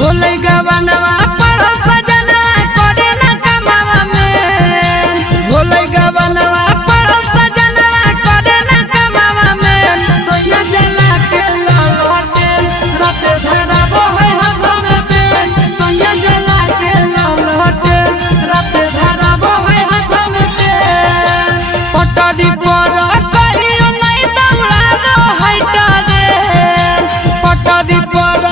होलै गवनवा पड़ो सजना करे न कमावा में होलै गवनवा पड़ो सजना करे न कमावा में सोया जला के ललटे रात धराबो है हाथ में पेन सोया जला के ललटे रात धराबो है हाथ में पेन पटड़ी पर कहियो नहीं दौड़ानो है डरे पटड़ी पर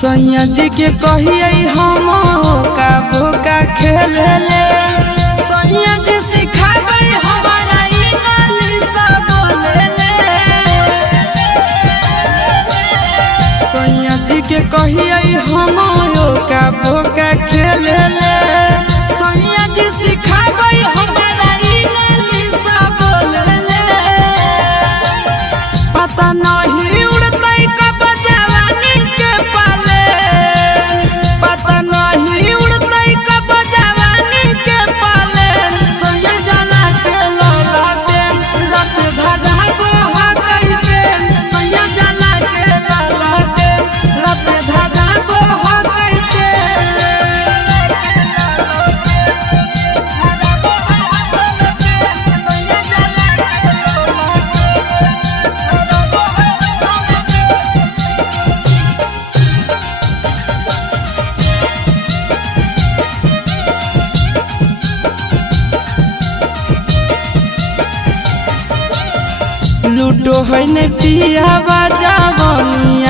सैया जी के कहिए हम का भूका खेल ले सैया जी सिखाबे हमारा इंग्लिश बोले ले सैया जी के कहिए हम का भूका खेल ले सैया जी सिखाबे हमारा इंग्लिश बोले ले पता नहीं उड़ते कब जवानी के लूडो है ने पिया बाजावनी